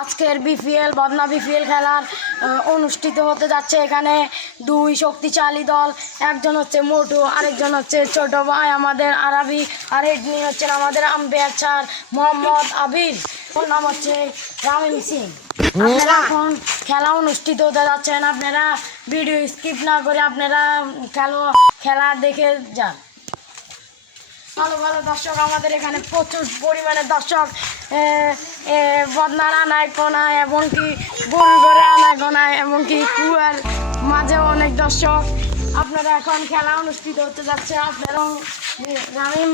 আজকের বিপিএল বদনা বিপিএল খেলার অনুষ্ঠিত হতে যাচ্ছে। এখানে দুই শক্তিশালী দল, একজন হচ্ছে মোটু, আরেকজন হচ্ছে ছোট ভাই আমাদের আরবি, আর এমনি হচ্ছেন আমাদের আম্পায়ার স্যার মোহাম্মদ আবির, ওর নাম হচ্ছে রামিম সিং। আপনারা এখন খেলা অনুষ্ঠিত হতে যাচ্ছেন, আপনারা ভিডিও স্কিপ না করে আপনারা খেলা দেখে যান। ভালো ভালো দর্শক আমাদের এখানে প্রচুর পরিমাণে দর্শক, বদনার আনায় কোনায় এমনকি গরুর ঘরে আনায় কোনায় এমনকি কুয়ার মাঝেও অনেক দর্শক। আপনারা এখন খেলা অনুষ্ঠিত হতে যাচ্ছে। আপনারা রামিম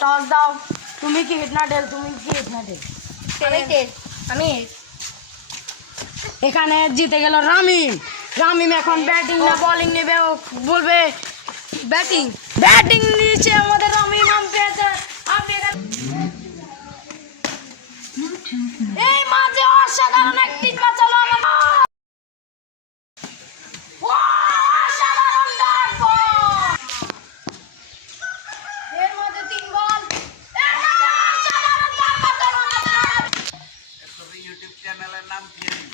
টস দাও, তুমি কি হিট না টেল? তুমি কি হিট না টেল? আমি এখানে জিতে গেল রামিম। রামিম এখন ব্যাটিং না বোলিং নেবে, ও বলবে ব্যাটিং নিয়েছে আমাদের রামিম আম্পায়ার। এই মাঝে অসাধারণ একটি বাঁচালো আমার, অসাধারণ ডাক বল, এর মধ্যে 3 বল, এর মধ্যে অসাধারণ ডাক বাঁচালো আমাদের। তবে ইউটিউব চ্যানেলের নাম দিয়ে দিন।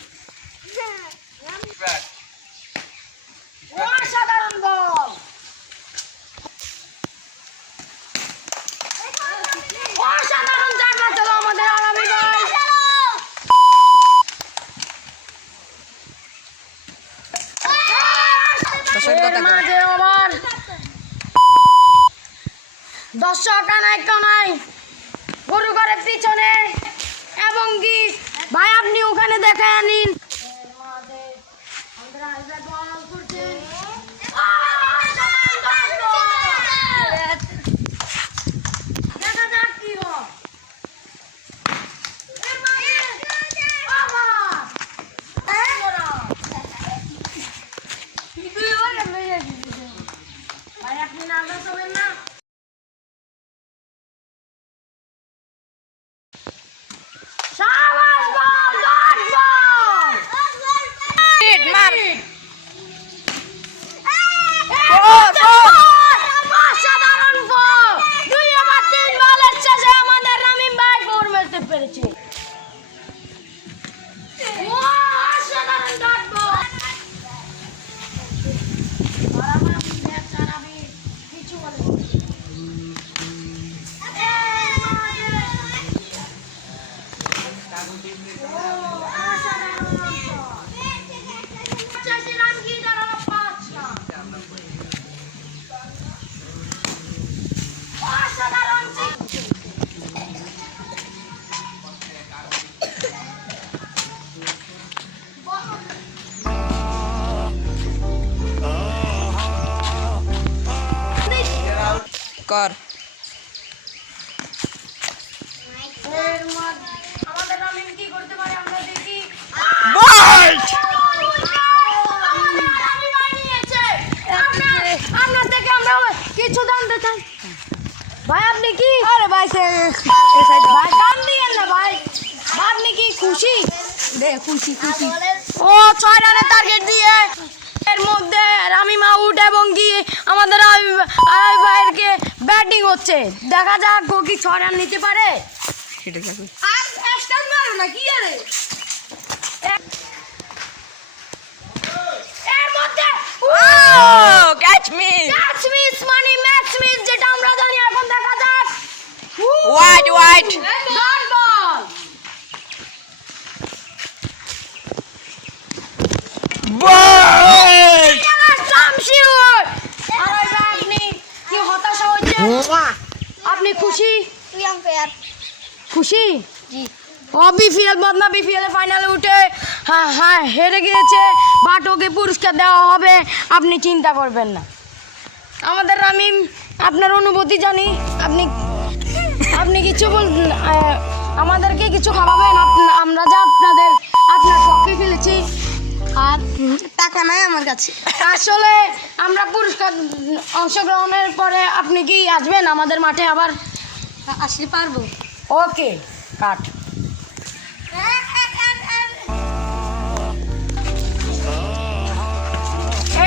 অসাধারণ বল, অসাধারণ ডাক বাঁচালো আমাদের আরামি ভাই। মাঝে ওভার, দর্শক আনায় কানায় গরু ঘরের পিছনে, এবং কি ভাই আপনি ওখানে দেখে নিন। ভাই আপনি নার্ভাস হবেন না। শাবাশ বল, ডট বল, হিট মার, অসাধারণ বল। 2 ওভার 3 বলের শেষে আমাদের রামিম ভাই 4 মারতে পেরেছে। অসাধারণ ডট বল। কিছু বলে কর আমাদের রামিম কি করতে পারে আমরা দেখি। আপনার থেকে আমরা কিছু জানতে চাই ভাই, আপনি কি? আরে ভাই ভাই কান দিয়েন না ভাই, আপনি কি খুশি? খুশি ও 6 রানের টার্গেট দিয়ে এর মধ্যে রামিম আউট, এবং কি আমাদের আরবি ভাইয়েরকে ব্যাটিং হচ্ছে। দেখা যাক ও কি 6 রান নিতে পারে। এর মধ্যে ক্যাচ মিস মানে ম্যাচ মিস, যেটা আমরা জানি। এখন দেখা যাক ওয়াইড ডট বল, কি হতাশা হচ্ছে? আপনি খুশি? খুশি? বিপিএল বদনা বিপিএল ফাইনালে উঠে হ্যাঁ হেরে গিয়েছে, বাট ওকে পুরস্কার দেওয়া হবে, আপনি চিন্তা করবেন না। আমাদের রামিম, আপনার অনুভূতি জানি, আপনি কিছু আমাদেরকে কিছু খাওয়াবেন? আমরা যা আপনার পক্ষে খেলেছি, আর টাকা নাই আমার কাছে। আসলে আমরা পুরস্কার অংশগ্রহণের পরে আপনি কি আসবেন আমাদের মাঠে? আবার আসলে পারবো। ওকে, কাট।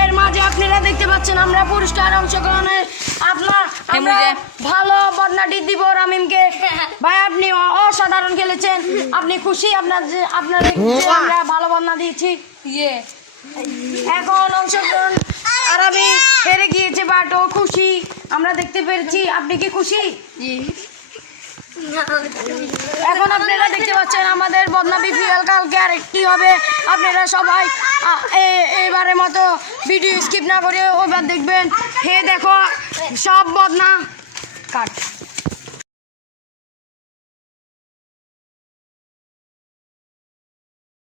এর মাঝে আপনারা দেখতে পাচ্ছেন আমরা পুরস্কার অংশগ্রহণের আমরা মুজে। ভালো বদনাটি দিব রামিমকে। ভাই আপনি অসাধারণ খেলেছেন, আপনি খুশি আপনার যে আমরা ভালো বদনা দিয়েছি? ইয়ে এখন অংশগ্রহণ আর আমি হেরে গিয়েছে বাট ও খুশি আমরা দেখতে পেরেছি। আপনি কি খুশি? এখন আপনারা দেখতে পাচ্ছেন আমাদের বদনা বিপিএল কালকে আরেকটি হবে। আপনারা সবাই এবারের মতো ভিডিও স্কিপ না করে ওইবার দেখবেন। হে দেখো সব বদনা কাট।